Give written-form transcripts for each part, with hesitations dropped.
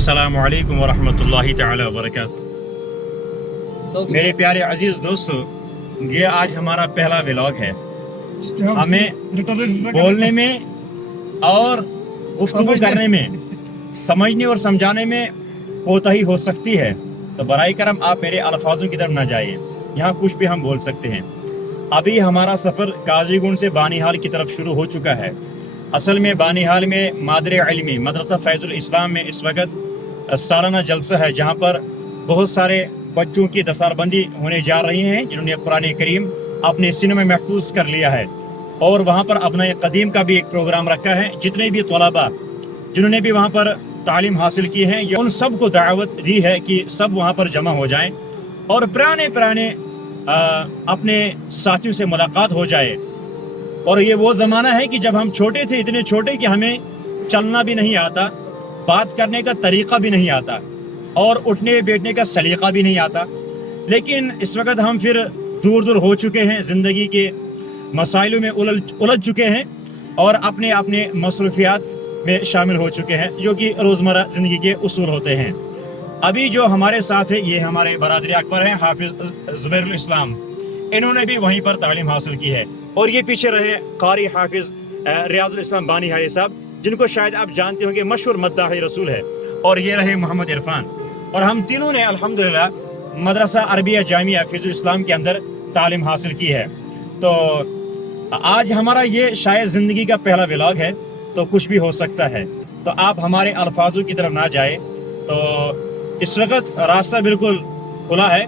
السلام علیکم ورحمۃ اللہ تعالی وبرکاتہ۔ میرے پیارے عزیز دوستو، یہ آج ہمارا پہلا ولاگ ہے۔ ہمیں بولنے میں اور گفتگو کرنے میں، سمجھنے اور سمجھانے میں کوتاہی ہو سکتی ہے، تو برائے کرم آپ میرے الفاظوں کی طرف نہ جائیں، یہاں کچھ بھی ہم بول سکتے ہیں۔ ابھی ہمارا سفر قاضی گنڈ سے بانیہال کی طرف شروع ہو چکا ہے۔ اصل میں بانیہال میں مادر علمی مدرسہ فیض الاسلام میں اس وقت سالانہ جلسہ ہے، جہاں پر بہت سارے بچوں کی دستار بندی ہونے جا رہی ہیں جنہوں نے قرآن کریم اپنے سینوں میں محفوظ کر لیا ہے، اور وہاں پر اپنا قدیم کا بھی ایک پروگرام رکھا ہے۔ جتنے بھی طلباء جنہوں نے بھی وہاں پر تعلیم حاصل کی ہے، ان سب کو دعوت دی ہے کہ سب وہاں پر جمع ہو جائیں اور پرانے اپنے ساتھیوں سے ملاقات ہو جائے۔ اور یہ وہ زمانہ ہے کہ جب ہم چھوٹے تھے، اتنے چھوٹے کہ ہمیں چلنا بھی نہیں آتا، بات کرنے کا طریقہ بھی نہیں آتا، اور اٹھنے بیٹھنے کا سلیقہ بھی نہیں آتا، لیکن اس وقت ہم پھر دور دور ہو چکے ہیں، زندگی کے مسائلوں میں الجھ چکے ہیں اور اپنے مصروفیات میں شامل ہو چکے ہیں، جو کہ روزمرہ زندگی کے اصول ہوتے ہیں۔ ابھی جو ہمارے ساتھ ہے، یہ ہمارے برادر اکبر ہیں، حافظ زبیر الاسلام، انہوں نے بھی وہیں پر تعلیم حاصل کی ہے۔ اور یہ پیچھے رہے قاری حافظ ریاض الاسلام بانیہالی صاحب، جن کو شاید آپ جانتے ہوں گے، مشہور مداح رسول ہے، اور یہ رہے محمد عرفان۔ اور ہم تینوں نے الحمدللہ مدرسہ عربیہ جامعہ فیض الاسلام کے اندر تعلیم حاصل کی ہے۔ تو آج ہمارا یہ شاید زندگی کا پہلا ولاگ ہے، تو کچھ بھی ہو سکتا ہے، تو آپ ہمارے الفاظوں کی طرف نہ جائیں۔ تو اس وقت راستہ بالکل کھلا ہے،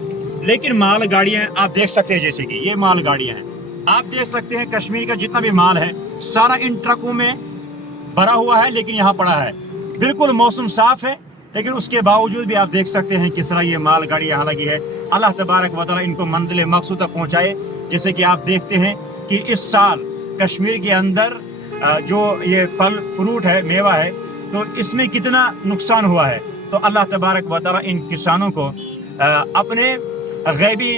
لیکن مال گاڑیاں آپ دیکھ سکتے ہیں، جیسے کہ یہ مال گاڑیاں ہیں، آپ دیکھ سکتے ہیں کشمیر کا جتنا بھی مال ہے سارا ان ٹرکوں میں بھرا ہوا ہے، لیکن یہاں پڑا ہے۔ بالکل موسم صاف ہے، لیکن اس کے باوجود بھی آپ دیکھ سکتے ہیں کس طرح یہ مال گاڑی یہاں لگی ہے۔ اللہ تبارک و تعالیٰ ان کو منزل مقصود تک پہنچائے۔ جیسے کہ آپ دیکھتے ہیں کہ اس سال کشمیر کے اندر جو یہ پھل فروٹ ہے، میوہ ہے، تو اس میں کتنا نقصان ہوا ہے۔ تو اللہ تبارک و تعالیٰ ان کسانوں کو اپنے غیبی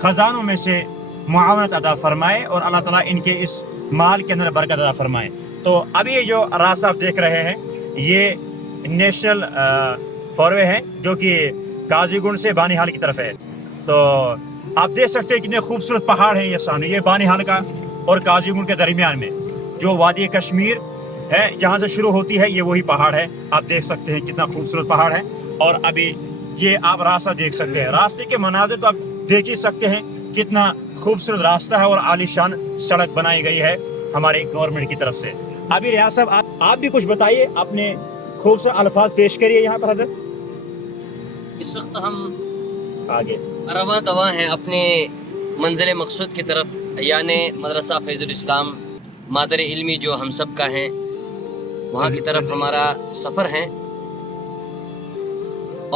خزانوں میں سے معاونت عطا فرمائے، اور اللہ تعالیٰ ان کے اس مال کے اندر برکت عطا فرمائے۔ تو ابھی یہ جو راستہ آپ دیکھ رہے ہیں، یہ نیشنل فاروے ہے، جو کہ قاضی گنڈ سے بانیہال کی طرف ہے۔ تو آپ دیکھ سکتے ہیں کتنے خوبصورت پہاڑ ہیں یہ سامنے، یہ بانیہال کا اور قاضی گنڈ کے درمیان میں جو وادی کشمیر ہے، جہاں سے شروع ہوتی ہے، یہ وہی پہاڑ ہے۔ آپ دیکھ سکتے ہیں کتنا خوبصورت پہاڑ ہے، اور ابھی یہ آپ راستہ دیکھ سکتے ہیں، راستے کے مناظر تو آپ دیکھ ہی سکتے ہیں کتنا خوبصورت راستہ ہے، اور عالیشان سڑک بنائی گئی ہے ہمارے گورنمنٹ کی طرف سے۔ ابھی ریاض صاحب آپ بھی کچھ بتائیے، اپنے خوبصورت الفاظ پیش کریے یہاں پر حضرت۔ اس وقت ہم آگے رواں دواں ہیں اپنے منزل مقصود کی طرف، یعنی مدرسہ فیض الاسلام مادر علمی جو ہم سب کا ہے، وہاں کی طرف ہمارا سفر ہے۔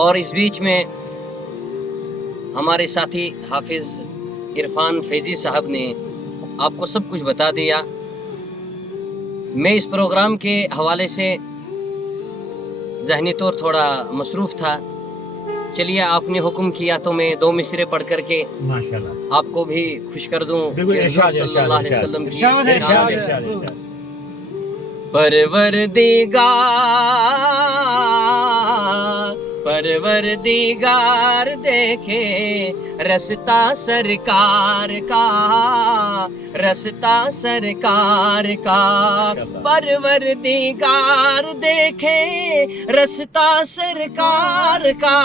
اور اس بیچ میں ہمارے ساتھی حافظ عرفان فیضی صاحب نے آپ کو سب کچھ بتا دیا۔ میں اس پروگرام کے حوالے سے ذہنی طور تھوڑا مصروف تھا، چلیے آپ نے حکم کیا تو میں 2 مصرے پڑھ کر کے ماشاءاللہ آپ کو بھی خوش کر دوں کہ حضور صلی اللہ علیہ وسلم کی پروردگار دیکھے رستہ سرکار کا، رستہ سرکار کا، پروردگار دیکھے رستہ سرکار کا،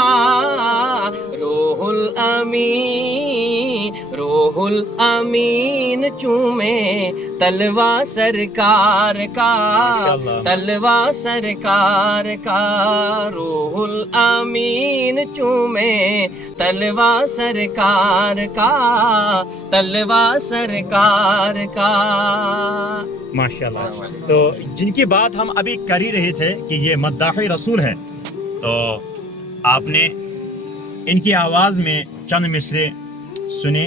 روح الامین چومے تلوا سرکار کا، تلوا سرکار کا، روح الامین چومے تلوا سرکار کا، تلوا سرکار کا۔ ماشاءاللہ۔ تو جن کی بات ہم ابھی کر ہی رہے تھے کہ یہ مداح رسول ہے، تو آپ نے ان کی آواز میں چند مصرے سنے،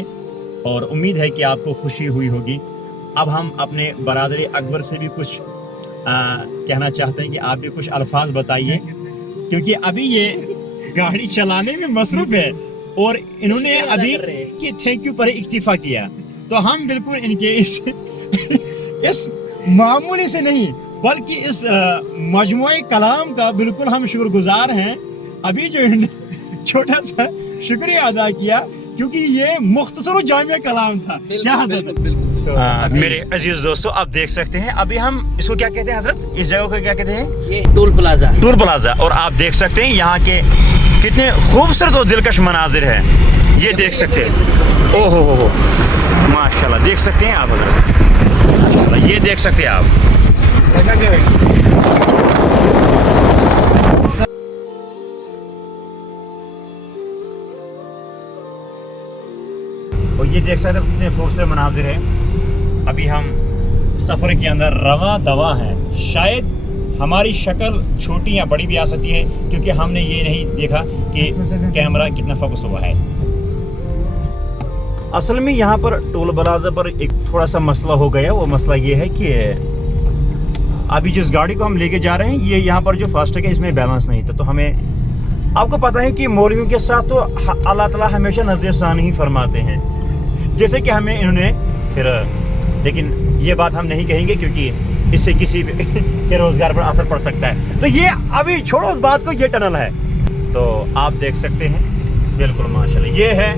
اور امید ہے کہ آپ کو خوشی ہوئی ہوگی۔ اب ہم اپنے برادر اکبر سے بھی کچھ کہنا چاہتے ہیں کہ آپ بھی کچھ الفاظ بتائیے، کیونکہ ابھی یہ گاڑی چلانے میں مصروف ہے، اور انہوں نے ابھی کہ تھینک یو پر اکتفا کیا، تو ہم بالکل ان کے اس معمولی سے نہیں، बल्कि इस मजमूए कलाम का बिल्कुल हम शुक्रगुजार हैं। अभी जो छोटा सा शुक्रिया अदा किया क्योंकि ये मुख्तसर जामिया कलाम था। क्या हजरत? मेरे अजीज दोस्तों, आप देख सकते हैं अभी हम इसको क्या कहते हैं हजरत, इस जगह को क्या कहते हैं? ये टोल प्लाजा। Tour plaza. और आप देख सकते हैं यहाँ के कितने खूबसूरत और दिलकश मनाजिर हैं, ये देख सकते हैं। ओहो हो, माशाल्लाह, देख सकते हैं आप हजरत, माशाल्लाह, ये देख सकते हैं आप। और ये देख सकते हैं कितने खूबसूरत मनाजिर हैं। अभी हम सफ़र के अंदर रवा दवा हैं। शायद हमारी शक्ल छोटी या बड़ी भी आ सकती है क्योंकि हमने ये नहीं देखा कि कैमरा कितना फोकस हुआ है। असल में यहाँ पर टोल प्लाजा पर एक थोड़ा सा मसला हो गया। वो मसला ये है कि अभी जिस गाड़ी को हम लेके जा रहे हैं, ये यहाँ पर जो फास्टैग है इसमें बैलेंस नहीं था। तो हमें, आपको पता है कि मौलवियों के साथ तो अल्लाह ताला हमेशा नज़र षानी ही फरमाते हैं, जैसे कि हमें इन्होंने फिर, लेकिन ये बात हम नहीं कहेंगे क्योंकि इससे किसी के रोज़गार पर असर पड़ सकता है। तो ये अभी छोड़ो उस बात को, ये टनल है। तो आप देख सकते हैं बिल्कुल माशाल्लाह, ये है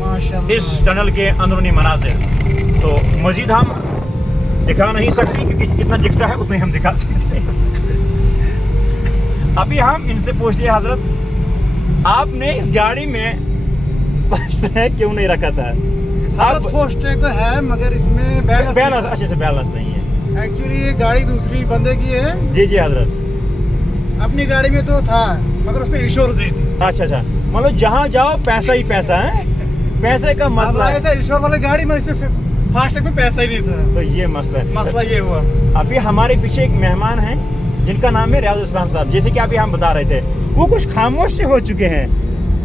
इस टनल के अंदरूनी मनाज़िर। तो मज़ीद हम दिखा नहीं सकते क्योंकि जितना दिखता है उतना ही हम दिखा सकते हैं। अभी हम इनसे पूछते हैं, हजरत आपने इस गाड़ी में फास्टैग क्यों नहीं रखा था? आप फास्टैग तो है मगर इसमें बैलेंस अच्छे से बैलेंस नहीं है। एक्चुअली ये गाड़ी दूसरी बंदे की है। जी जी हजरत, अपनी गाड़ी में तो था मगर उसमें इंश्योरेंस नहीं थी। अच्छा, मतलब जहाँ जाओ पैसा ही पैसा है, पैसे का मसला है। था इंश्योर वाली गाड़ी में, इसमें फास्टैग में पैसा ही नहीं था। तो ये मसला ये हुआ। अभी हमारे पीछे एक मेहमान हैं जिनका नाम है रियाज इस्लाम साहब, जैसे कि अभी हम बता रहे थे, वो कुछ खामोश से हो चुके हैं।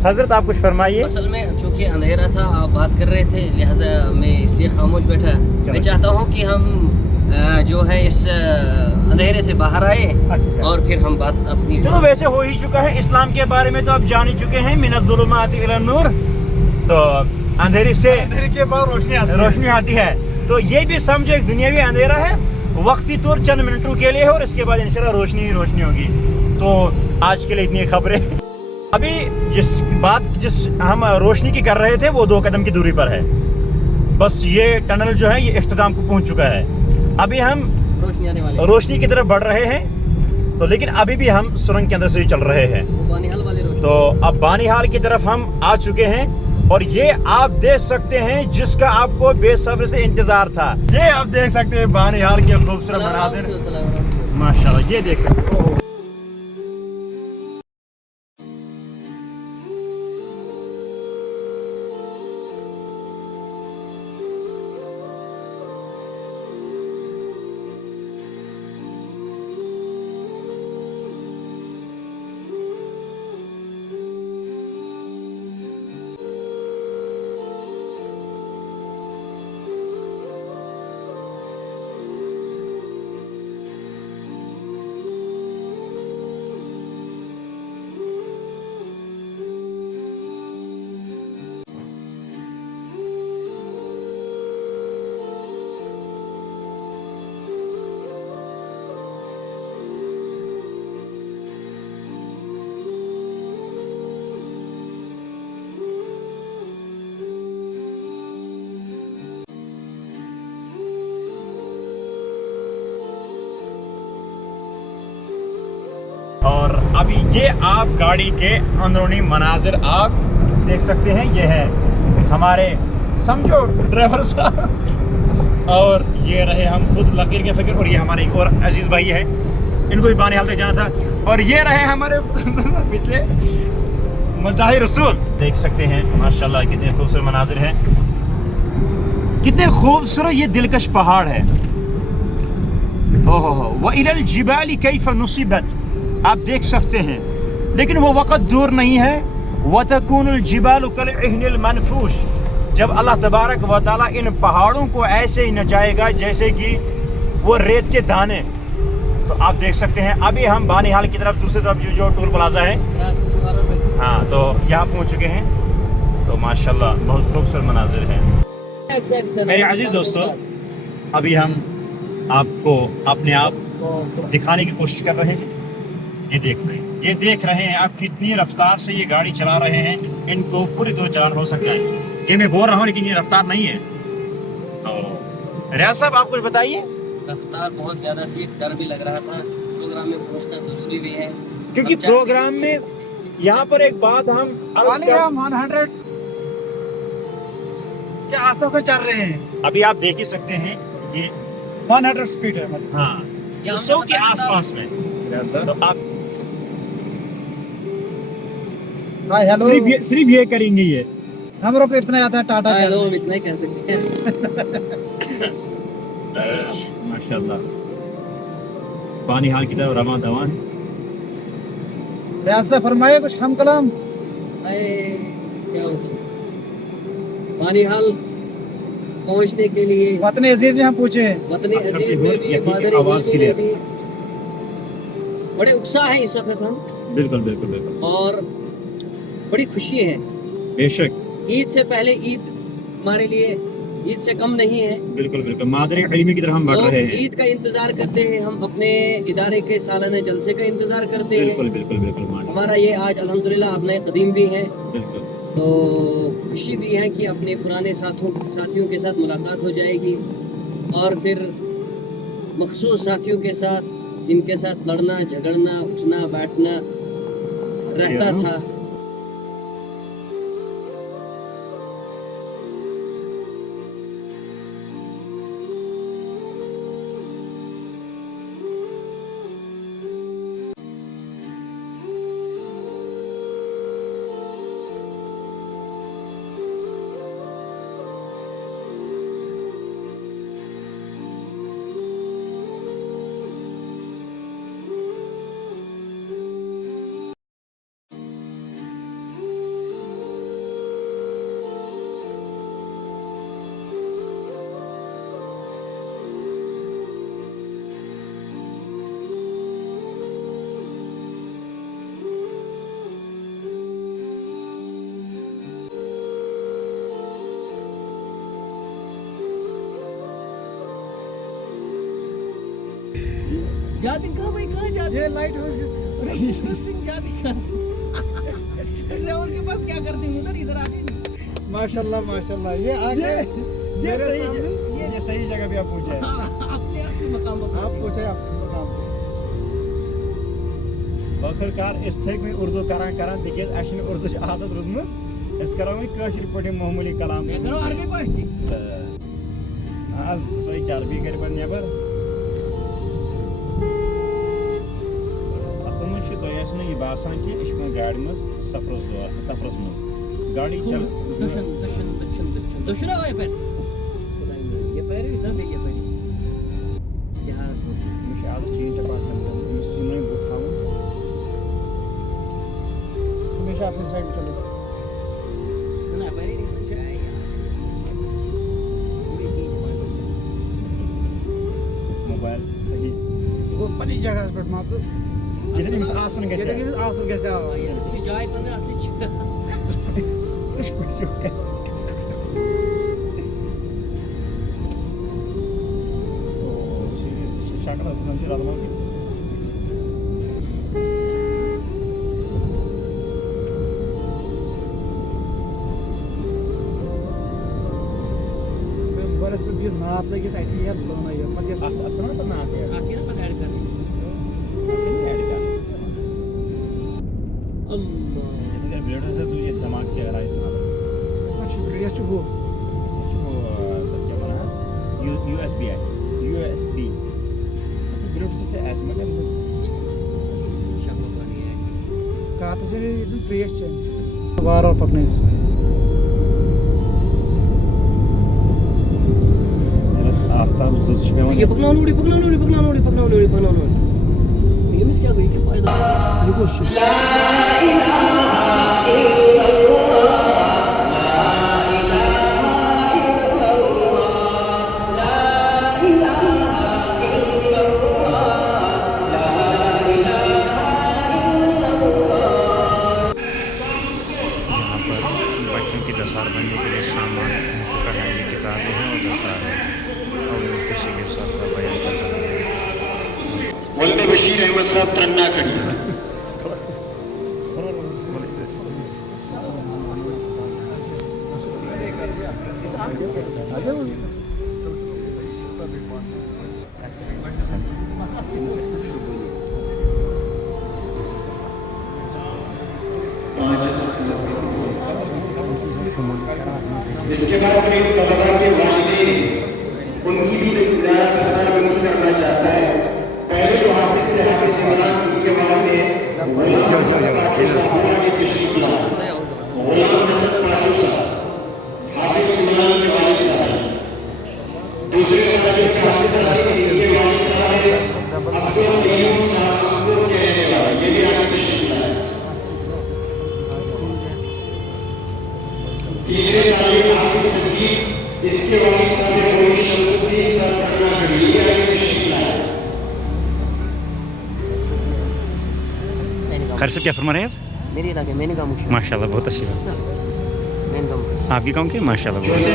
हजरत आप कुछ फरमाइए। असल में चूंकि अंधेरा था, आप बात कर रहे थे, लिहाजा मैं इसलिए खामोश बैठा। मैं चाहता हूँ कि हम जो है इस अंधेरे से बाहर आए और फिर हम बात अपनी, चलो वैसे हो ही चुका है। इस्लाम के बारे में तो आप जान ही चुके हैं, मिनज़्ज़ुलुमाति इलन नूर, तो अंधेरे से के बाद रोशनी आती है। तो ये भी समझो एक दुनियावी अंधेरा है, वक्ती तौर चंद मिनटों के लिए है, और इसके बाद इंशाल्लाह रोशनी ही रोशनी होगी। तो आज के लिए इतनी खबरें। अभी जिस हम रोशनी की कर रहे थे वो 2 कदम की दूरी पर है। बस ये टनल जो है ये इख्तिताम को पहुंच चुका है। अभी हम रोशनी की तरफ बढ़ रहे हैं, तो लेकिन अभी भी हम सुरंग के अंदर से चल रहे हैं। तो अब बानिहाल की तरफ हम आ चुके हैं, और ये आप देख सकते हैं जिसका आपको बेसब्र से इंतजार था। ये आप देख सकते हैं बानिहाल के खूबसूरत मनाज़िर, माशाल्लाह, ये देख सकते हैं। और अभी ये आप गाड़ी के अंदरूनी मनाजिर आप देख सकते हैं। ये है हमारे समझो ड्राइवर साहब, और ये रहे हम खुद लकीर के फिक्र, और ये हमारे एक और अजीज भाई है, इनको भी बानिहाल तक जाना था। और ये रहे हमारे पिछले मदाही रसूल, देख सकते हैं माशाल्लाह कितने खूबसूरत मनाजिर हैं, कितने खूबसूरत ये दिलकश पहाड़ है। ओहो व इलल जिबाली कैफ नुसिबत, आप देख सकते हैं। लेकिन वो वक़्त दूर नहीं है, वतकूनुल जिबालु कल इहनिल मनफूश, जब अल्लाह तबारक व तआला इन पहाड़ों को ऐसे ही नचाएगा जैसे कि वो रेत के दाने। तो आप देख सकते हैं अभी हम बानिहाल की तरफ, दूसरी तरफ जो टोल प्लाजा है, हाँ, तो यहाँ पहुँच चुके हैं। तो माशाल्लाह बहुत खूबसूरत मनाजिर हैं। मेरे अजीज दोस्तों, अभी हम आपको अपने आप दिखाने की कोशिश कर रहे हैं। ये देख रहे हैं आप कितनी रफ्तार से ये गाड़ी चला रहे हैं। इनको पूरी तो चालान हो सकता है कि मैं बोल रहा हूँ, लेकिन ये रफ्तार नहीं है। तो रियाज साहब आप कुछ बताइए। रफ्तार बहुत ज़्यादा थी, डर भी लग रहा था। प्रोग्राम में पहुंचना ज़रूरी भी है, क्योंकि प्रोग्राम में यहाँ पर एक बात हम वाली हम 100 के आसपास में चल रहे हैं। अभी आप देख ही सकते हैं ये 100 स्पीड है मतलब। हाँ, क्या 100 के हमने बताया आसपास में। तो आप हाय हेलो सिर्फ ये करेंगे ये। हम लोग को इतना आता है टाटा हेलो, के हम इतना ही कह सकते हैं। माशाल्लाह, पानी हाल की तरफ रवा दवा है। रियाज से फरमाइए कुछ हम कलाम। क्या होता बानिहाल पहुंचने के लिए वतन अजीज में हम पूछे हैं। वतन अजीज में भी, मादर आवाज अजीज के लिए में भी बड़े उत्साह है इस वक्त हम, बिल्कुल बिल्कुल बिल्कुल, और बड़ी खुशी है। बेशक, ईद से पहले ईद हमारे लिए ईद से कम नहीं है। बिल्कुल बिल्कुल, मादर इल्मी की तरफ हम बढ़ लोग रहे हैं। ईद का इंतजार करते हैं, हम अपने इदारे के सालाना जलसे का इंतजार करते हैं। बिल्कुल बिल्कुल बिल्कुल, माशाल्लाह, हमारा ये आज अल्हम्दुलिल्लाह अपने कदीम भी है, बिल्कुल। तो खुशी भी है कि अपने पुराने साथियों के साथ मुलाकात हो जाएगी, और फिर मखसूस साथियों के साथ जिनके साथ लड़ना झगड़ना उठना बैठना रहता था। जाती कहाँ भाई, कहाँ जाती? ये लाइट हाउस जाती कहाँ? ड्राइवर के पास क्या करते हैं उधर, इधर आते नहीं। माशाल्लाह माशाल्लाह, ये आगे मेरे सामने ये सही जगह पे आप पूछे हैं। अपने असली मकाम पर आप पूछे आपसे मकाम पे। ٲخٕرکار استھک میں اردو کران تِکیٛازِ اَسہِ چھِنہٕ اردوٗچ عادت روٗدمٕژ، أسۍ کرو وۄنۍ کٲشِر پٲٹھۍ معموٗلی کلام۔ میں کرو عربی پٲٹھۍ تہِ۔ آز سۄے چربی کَرِ پَتہٕ نٮ۪بر۔ اصل منٛز چھُ تۄہہِ آسہِ نہٕ یہِ باسان کہِ أسۍ چھِ وۄنۍ گاڑِ منٛز سفرس منٛز گاڑی چل دٔچھُن یہ پٲرۍ یپٲرۍ ادھر بیٚیہِ یپٲری یہاں مےٚ چھِ آز چینج اپارٹمنٹ أمِس چھُ نٔے بُتھ تھاوُن۔ ہمیشہ اپنی سائڈ چلو۔ نہ یپٲری یِوان چھِ یہاں سے بیٚیہِ چینج موبایل صحیح وہ پنی جگہ پہ مان ژٕ ییٚتٮ۪ن أمِس آسُن گژھِ۔ ییٚتٮ۪ن أمِس آسُن گژھِ آ ییٚلہِ أمِس جاے پنٕنۍ اصلی چھِ۔ شکلس منٛز چھِ رلوان کہِ بڑے سُہ بیٚیہِ ناتھ لٲگِتھ اَتہِ یی ہَتھ لٲنٕے یوت پَتہٕ اَتھ کَرو نا پَتہٕ ناتھ ایڈ، اَتھ یی نہ پَتہٕ ایڈ کَرنہٕ۔ ایڈ کَرنہٕ اللہ یِتھٕے کٔنۍ ویٖڈیو چھِ ییٚتہِ دھماکہٕ کیٛاہ کَران یَتھ چھُ یَتھ چھُ ہُہ تَتھ کیٛاہ وَنان حظ U S B I U S B برٛونٛٹھ چھِ اَسہِ مگر شکل بنی ہے کَتھ چھِ ییٚتٮ۪ن ترٛیش چیٚنۍ وارٕ وارٕ پَکنٲیِس۔ آفتاب زٕ چھِ پٮ۪وان یہ پکناؤ نوڑی پکناؤ نوڑی پکناؤ نوڑی پکناؤ نوڑی پکناؤ نوڑی یٔمِس کیٛاہ گوٚو یہِ کیٛاہ پایدل یہِ کُس چھُ؟ بچوں کی دستار بننے کے لیے سامان ہو چکا ہے، یہ کتابیں ہیں اور دستار ہے، اور اسی کے ساتھ کا بیان چل رہا ہے۔ अहमद साहब तन्ना खड़ी। इसके बाद फिर तलबा के वालिदैन उनकी भी उनकी करना चाहता है। पहले जो हाफिज थे हाफिज मौलाना उनके वालिदैन गुलाम हसन पाचू साहब ने तशरीफ लाए। गुलाम हसन पाचू साहब हाफिज सुलान के वालिद साहब। दूसरे वाले हाफिज अली के वालिद साहब अब्दुल कयूम साहब को कहने वाला ये भी आगे तशरीफ लाए। तीसरे तालिब हाफिज सदीक इसके वालिद साहब मौलवी शमसुद्दीन साहब तन्ना खड़ी ये आगे तशरीफ लाए। खैर साहब क्या फरमा रहे हैं आप? मेरे इलाके मैंने गाँव मुख्य माशाल्लाह बहुत अच्छी बात। मैंने गाँव आपकी गाँव की माशाल्लाह बहुत अच्छी।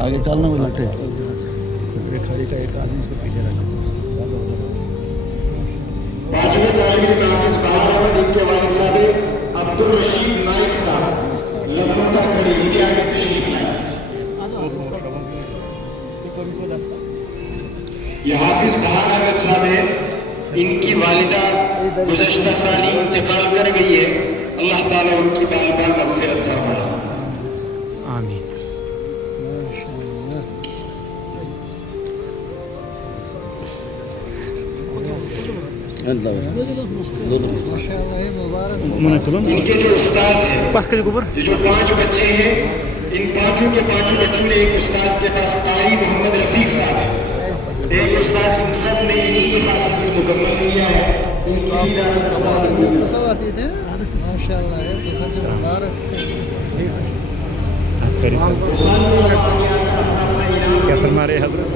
आगे चलना बोलते हैं। पांचवें तालिब हाफिज बहार इनके वालिद साहब अब्दुल रशीद नाइक साहब लखनऊ खड़ी ये आगे तशरीफ लाए। ये हाफिज बहार अहमद साहब है, इनकी वालिदा गुज़श्ता साल इंतकाल कर गई है। अल्लाह ताला उनकी बाल-बाल मग़फ़िरत फरमाए। आमीन। इनके जो उस्ताद हैं पास के ऊपर जो 5 बच्चे हैं, इन पांचों के पांचों बच्चों ने एक उस्ताद के पास कारी मोहम्मद रफीक साहब है। एक उस्ताद इन सब ने इन्हीं के पास से मुकम्मल किया है। इनकी भी दावत क्या फरमा रहे हैं हज़रत?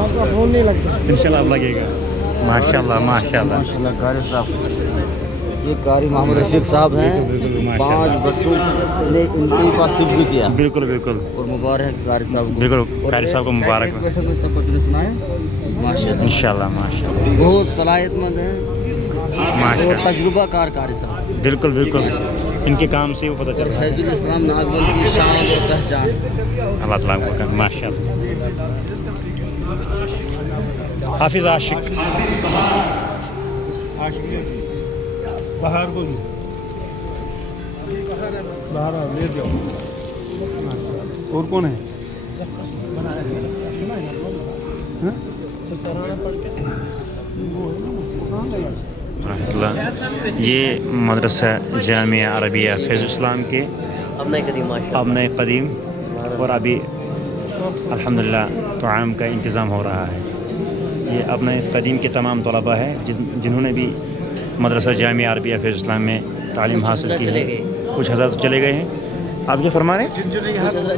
आपका फोन नहीं लगता। इंशाल्लाह अब लगेगा। माशाल्लाह माशाल्लाह। कारी साहब ये कारी मोहम्मद रफीक साहब हैं। 5 बच्चों ने इनके पास हिफ्ज़ किया। बिल्कुल बिल्कुल और मुबारक कारी साहब को। बिल्कुल कारी साहब को मुबारक हो। बैठक में सब बच्चों ने सुनाए माशाल्लाह। इंशाल्लाह माशाल्लाह बहुत सलाहियतमंद हैं और माशाल्लाह। तजुर्बा कार कारी साहब। बिल्कुल बिल्कुल इनके काम से वो पता चल और रहा है। फैजुल इस्लाम नागवल की शान और पहचान। अल्लाह ताला को कर माशाल्लाह। हाफिज आशिक बाहर को बाहर ले जाओ। और कौन है? ये मदरसा जामिया अरबिया फैज़ुल इस्लाम के अपना कदीम माशाल्लाह। अपने कदीम और अभी अल्हम्दुलिल्लाह तआम का इंतज़ाम हो रहा है। ये अपने कदीम के तमाम तलबा है जिन्होंने भी मदरसा जामिया अरबिया फैज़ुल इस्लाम में तालीम हासिल की है। कुछ हज़रात चले गए हैं। आप जो फरमा रहे हैं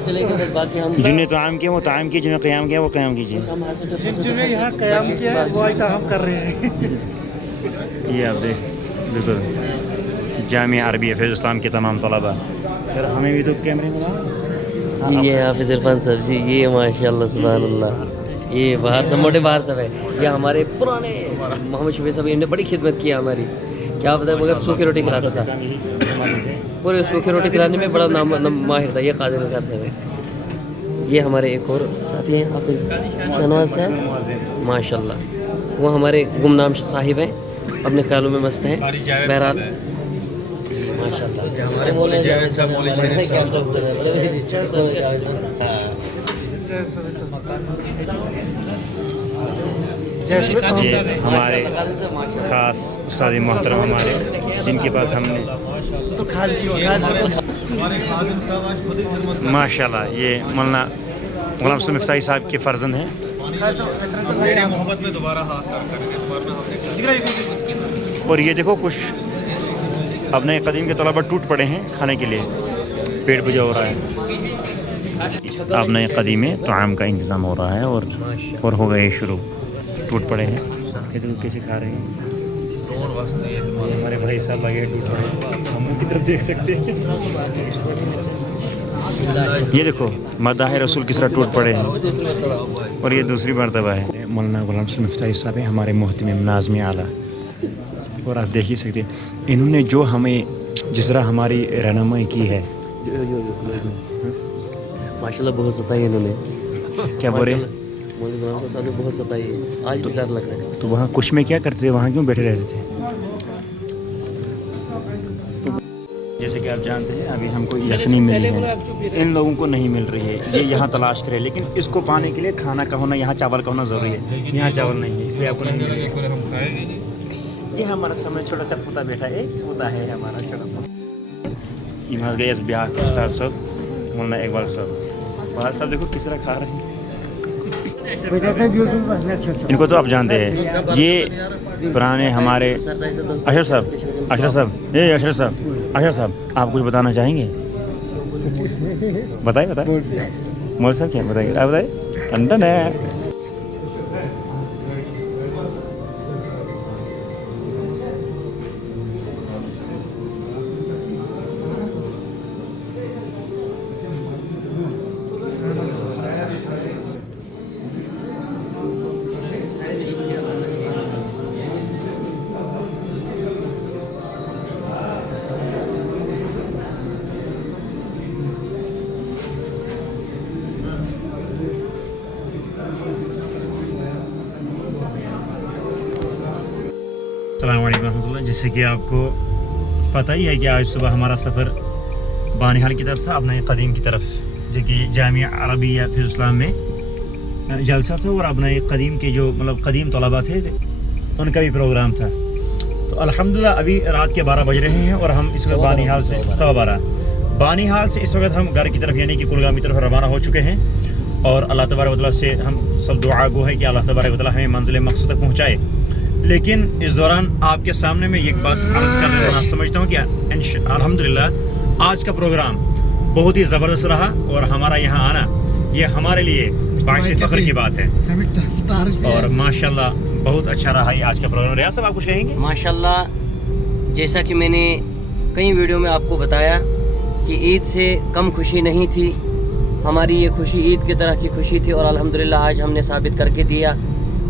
चले गए बस बाकी हम जिन्हें तआम किया वो तआम कीजिए, जिन्हें क़याम किया वो क़याम कीजिए। जिन्होंने यहाँ क़याम किया वो आज तक हम कर रहे हैं। ये आप देख बिल्कुल जामिया अरबिया फैज़ुल इस्लाम के तमाम तलबा। फिर हमें भी तो कैमरे में लाओ। जी ये हाफिज इरफान साहब जी ये माशाल्लाह सुभान अल्लाह। ये बाहर सब मोटे बाहर सब है। ये हमारे पुराने मोहम्मद शफी साहब इन्होंने बड़ी खिदमत की हमारी। क्या पता मगर सूखी रोटी खिलाता था। पूरे सूखी रोटी खिलाने में बड़ा माहिर था। ये कादिर निसार साहब है। ये हमारे एक और साथी हैं हाफिज शहनवाज साहब माशाल्लाह। वो हमारे गुमनाम साहिब हैं, अपने ख्यालों में मस्त हैं। बहरहाल माशाल्लाह हमारे बोले जावेद साहब ये हमारे ख़ास उस्ताद मोहतरम हमारे जिनके पास हमने माशाल्लाह ये मौलाना गुलाम हुसैन मिफ्ताही साहब के फ़र्जंद हैं। मेरी मोहब्बत में दोबारा हाथ और ये देखो कुछ अपने कदीम के तलबा टूट पड़े हैं खाने के लिए, पेट बुझा हो रहा है। अपने कदीम में तआम का इंतज़ाम हो रहा है और हो गए शुरू, टूट पड़े हैं। ये देखो कैसे खा रहे हैं। हमारे भाई साहब लगे टूट पड़े, हम उनकी तरफ देख सकते हैं। ये देखो मदाह रसूल किस तरह टूट पड़े हैं और ये दूसरी मरतबा है। मौलाना गुलाम रसूल मिफ्ताही साहब हैं, हमारे मोहतरम नाज़िम आला, और आप देख ही सकते हैं इन्होंने जो हमें जिस तरह हमारी रहनुमाई की है। माशाल्लाह बहुत सताई इन्होंने, क्या बोल रहे हैं? मौलवी गुलाम रसूल साहब ने बहुत सताई है, आज भी डर लग रहा है। तो वहाँ कुछ में क्या करते थे, वहाँ क्यों बैठे रहते थे? जैसे कि आप जानते हैं अभी हमको यखनी मिली है, इन लोगों को नहीं मिल रही है, ये यहाँ तलाश करे, लेकिन इसको पाने के लिए खाना का होना, यहाँ चावल का होना ज़रूरी है। यहाँ चावल नहीं है, इसलिए आपको नहीं मिल रही है। ये हमारा सामने छोटा सा पोता बैठा है, पोता है हमारा छोटा पोता। इमाम गए ब्याह के साथ सब मौलाना इकबाल साहब, बाहर साहब देखो किस तरह खा रहे हैं। इनको तो आप जानते हैं, ये पुराने हमारे अशरफ साहब, अशरफ साहब, अशरफ साहब, अशरफ साहब, आप कुछ बताना चाहेंगे? बताइए बताइए। मौलवी साहब क्या बताइए, आप बताइए। टन है। अस्सलाम वालेकुम रहमतुल्लाह। जैसे कि आपको पता ही है कि आज सुबह हमारा सफ़र बानिहाल की तरफ था, अपने कदीम की तरफ, जो कि जामिया अरबिया फिज़ इस्लाम में जलसा था, और अपने कदीम के जो मतलब कदीम तलबा थे उनका भी प्रोग्राम था। तो अल्हम्दुलिल्लाह अभी रात के 12 बज रहे हैं और हम इस वक्त बानिहाल से 12:15 बानिहाल से इस वक्त हम घर की तरफ यानी कि कुलगाम की तरफ रवाना हो चुके हैं। और अल्लाह तबारक व तआला से हम सब दुआ गो है कि अल्लाह तबारक व तआला हमें मंजिल मकसूद तक पहुँचाए। लेकिन इस दौरान आपके सामने मैं एक बात अर्ज़ करने वाला समझता हूँ कि अल्हम्दुलिल्लाह आज का प्रोग्राम बहुत ही ज़बरदस्त रहा, और हमारा यहाँ आना ये हमारे लिए बाइस फ़ख्र की बात है, और माशाल्लाह बहुत अच्छा रहा ये आज का प्रोग्राम। रियाज साहब आप कुछ कहेंगे? माशाल्लाह, जैसा कि मैंने कई वीडियो में आपको बताया कि ईद से कम खुशी नहीं थी, हमारी ये खुशी ईद की तरह की खुशी थी, और अल्हम्दुलिल्लाह आज हमने साबित करके दिया,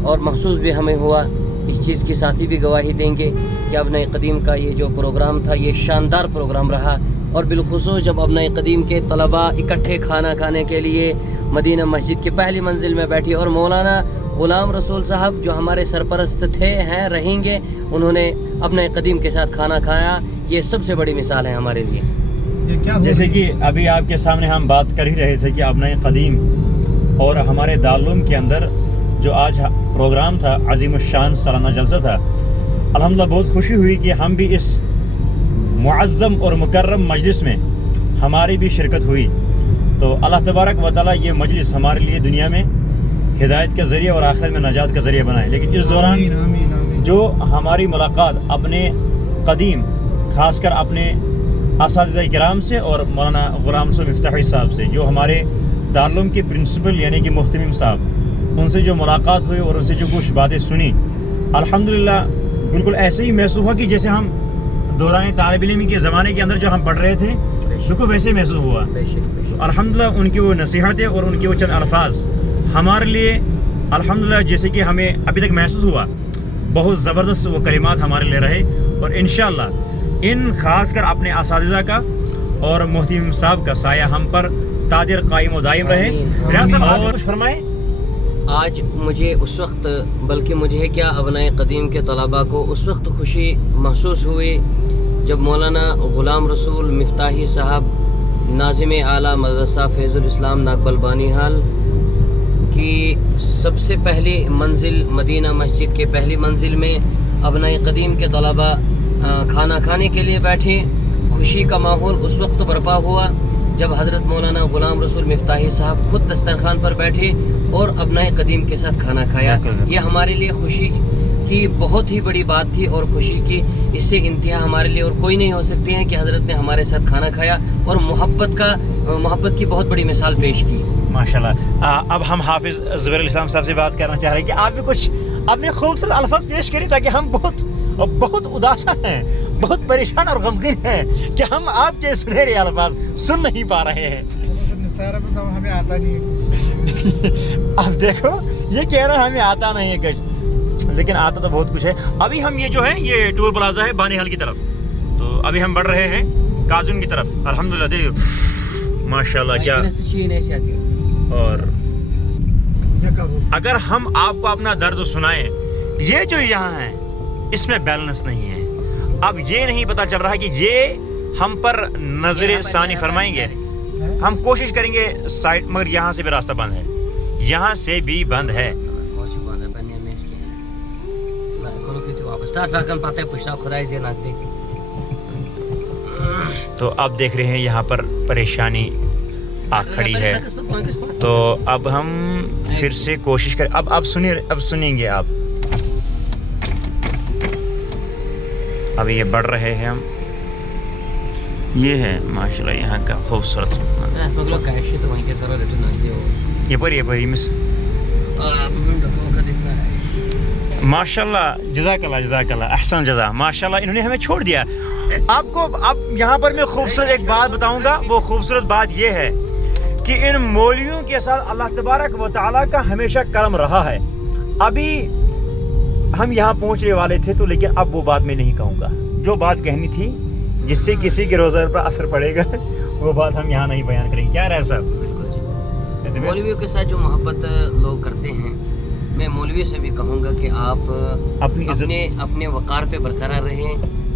और महसूस भी हमें हुआ। इस चीज़ की साथी भी गवाही देंगे कि अपने कदीम का ये जो प्रोग्राम था ये शानदार प्रोग्राम रहा, और बिलखुसूस जब अपने कदीम के तलबा इकट्ठे खाना खाने के लिए मदीना मस्जिद की पहली मंजिल में बैठी, और मौलाना गुलाम रसूल साहब जो हमारे सरपरस्त थे हैं रहेंगे, उन्होंने अपने कदीम के साथ खाना खाया, ये सबसे बड़ी मिसाल है हमारे लिए। जैसे कि अभी आपके सामने हम बात कर ही रहे थे कि अपने कदीम और हमारे दारुल के अंदर जो आज प्रोग्राम था अजीम शान सालाना जलसा था, अल्हम्दुलिल्लाह बहुत खुशी हुई कि हम भी इस मुअज़्ज़म और मुकर्रम मजलिस में हमारी भी शिरकत हुई। तो अल्लाह तबारक व तआला ये मजलिस हमारे लिए दुनिया में हिदायत के ज़रिए और आखिरत में नजात का ज़रिए बनाए। लेकिन इस दौरान जो हमारी मुलाकात अपने कदीम खासकर अपने असातिज़ा किराम से और मौलाना गुलाम रसूल मिफ्ताही साहब से, जो हमारे दारुल के प्रिंसिपल यानी कि मुहतमिम साहब, उनसे जो मुलाकात हुई और उनसे जो कुछ बातें सुनी, अल्हम्दुलिल्लाह बिल्कुल ऐसे ही महसूस हुआ कि जैसे हम दौरान तालिब इल्म के ज़माने के अंदर जो हम पढ़ रहे थे बिल्कुल वैसे महसूस हुआ। तो अल्हम्दुलिल्लाह उनकी वो नसीहतें और उनके वो चंद अल्फाज हमारे लिए अल्हम्दुलिल्लाह जैसे कि हमें अभी तक महसूस हुआ, बहुत ज़बरदस्त वो कलिमात हमारे लिए रहे। और इंशाअल्लाह इन खासकर अपने असातिज़ा का और मुहतमिम साहब का साया हम पर तादिर कायम व दायम रहे। और कुछ फरमाएं। आज मुझे उस वक्त, बल्कि मुझे क्या अपने कदीम के तलबा को उस वक्त खुशी महसूस हुई जब मौलाना गुलाम रसूल मिफ्ताही साहब नाज़िम आला मदरसा फैज़ुल इस्लाम नागबल बानिहाल की सबसे पहली मंजिल मदीना मस्जिद के पहली मंजिल में अपने कदीम के तलबा खाना खाने के लिए बैठे। खुशी का माहौल उस वक्त बर्पा हुआ जब हज़रत मौलाना गुलाम रसूल मिफ्ताही साहब खुद दस्तरखान पर बैठे और अपने कदीम के साथ खाना खाया। ये हमारे लिए खुशी की बहुत ही बड़ी बात थी, और खुशी की इससे इंतहा हमारे लिए और कोई नहीं हो सकती है कि हज़रत ने हमारे साथ खाना खाया और मोहब्बत की बहुत बड़ी मिसाल पेश की। माशाल्लाह। अब हम हाफिज़ ज़ुबैर इस्लाम साहब से बात करना चाह रहे हैं कि आप भी कुछ अपने खूबसूरत अल्फाज पेश करें, ताकि हम बहुत उदास हैं, बहुत परेशान और गमगीन हैं कि हम आपके सुनहरे अल्फाज सुन नहीं पा रहे हैं। हमें आता नहीं اب دیکھو یہ کہہ رہا ہے ہمیں آتا نہیں ہے کچھ، لیکن آتا تو بہت کچھ ہے. ابھی ہم یہ جو ہے یہ ٹول پلازا ہے بانی ہال کی طرف، تو ابھی ہم بڑھ رہے ہیں کازن کی طرف. الحمدللہ دیکھو ماشاء اللہ کیا. اور اگر ہم آپ کو اپنا درد سنائیں، یہ جو یہاں ہے اس میں بیلنس نہیں ہے. اب یہ نہیں پتا چل رہا کہ یہ ہم پر نظر ثانی فرمائیں گے. ہم کوشش کریں گے سائڈ، مگر یہاں سے بھی راستہ بند ہے، یہاں سے بھی بند ہے. تو اب دیکھ رہے ہیں یہاں پر پریشانی آ کھڑی ہے. تو اب ہم پھر سے کوشش کریں. اب سنیں گے آپ. اب یہ بڑھ رہے ہیں ہم. یہ ہے ماشاءاللہ یہاں کا خوبصورت. یہ پر مس ماشاءاللہ. جزاک اللہ احسن جزا. ماشاءاللہ انہوں نے ہمیں چھوڑ دیا. آپ کو اب یہاں پر میں خوبصورت ایک بات بتاؤں گا. وہ خوبصورت بات یہ ہے کہ ان مولویوں کے ساتھ اللہ تبارک و تعالیٰ کا ہمیشہ کرم رہا ہے. ابھی ہم یہاں پہنچنے والے تھے تو، لیکن اب وہ بات میں نہیں کہوں گا. جو بات کہنی تھی جس سے کسی کے روزگار پر اثر پڑے گا وہ بات ہم یہاں نہیں بیان کریں گے. کیا رہے صاحب؟ مولویوں کے ساتھ جو محبت لوگ کرتے ہیں، میں مولویوں سے بھی کہوں گا کہ آپ اپنے وقار پہ برقرار رہیں.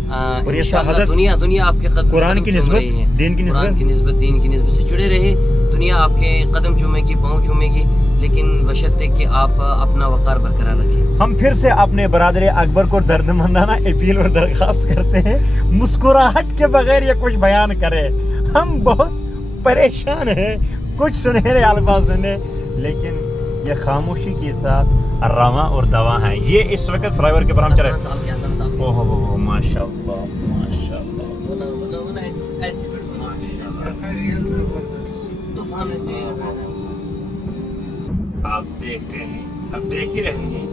اور یہ انشاءاللہ دنیا آپ کے قدم قرآن کی نسبت، دین کی نسبت سے جڑے رہے. دنیا آپ کے قدم چومے گی، پاؤں چومے گی، لیکن بشرطے کہ آپ اپنا وقار برقرار رکھیں. ہم پھر سے اپنے برادر اکبر کو درد مندانہ اپیل اور درخواست کرتے ہیں مسکراہٹ کے بغیر یہ کچھ بیان کرے. ہم بہت پریشان ہیں کچھ سنہرے الفاظ سنے، لیکن یہ خاموشی کے ساتھ رواں اور دوا ہیں. یہ اس وقت فلائی اوور کے پر ہم چلے. اوہ ماشاء اللہ ماشاء اللہ. آپ دیکھتے ہیں، اب دیکھ ہی رہے ہیں